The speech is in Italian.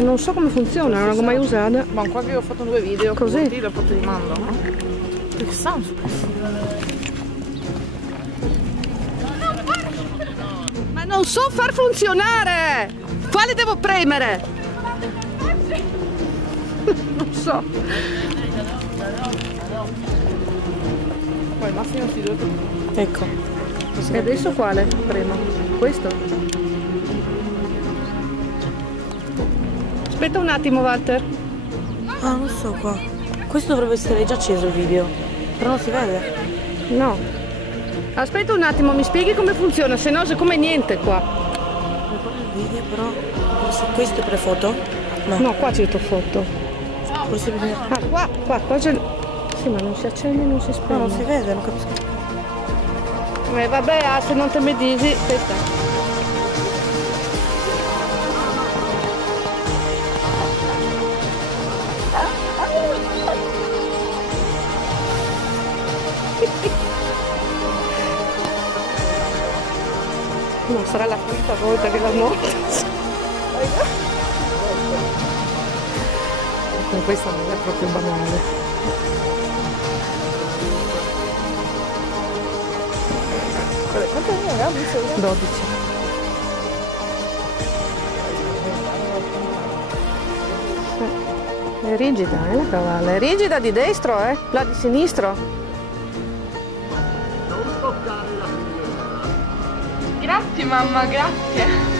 Non so come funziona, non l'ho mai usata. Ma qua che ho fatto 2 video così. dopo ti rimando, no? Che senso? Ma non so far funzionare! Quale devo premere? Non so. Poi Massimo si deve... Ecco. E adesso quale premo? Questo? Aspetta un attimo, Walter. Ah, non so qua. Questo dovrebbe essere già acceso il video, però non si vede. No. Aspetta un attimo, mi spieghi come funziona, se no c'è come niente qua. Il video però. Questo è per le foto? No. No, qua c'è il tuo foto. Forse bisogna... Ah, qua c'è. Sì, ma non si accende e non si spegne. No, non si vede, non capisco. Vabbè, se non te mi dici, aspetta. Non sarà la quinta volta che la notte. Con questa non è proprio banale. Quanto è? 12. È rigida, la cavalla. È rigida di destro, la di sinistro. Grazie mamma, grazie.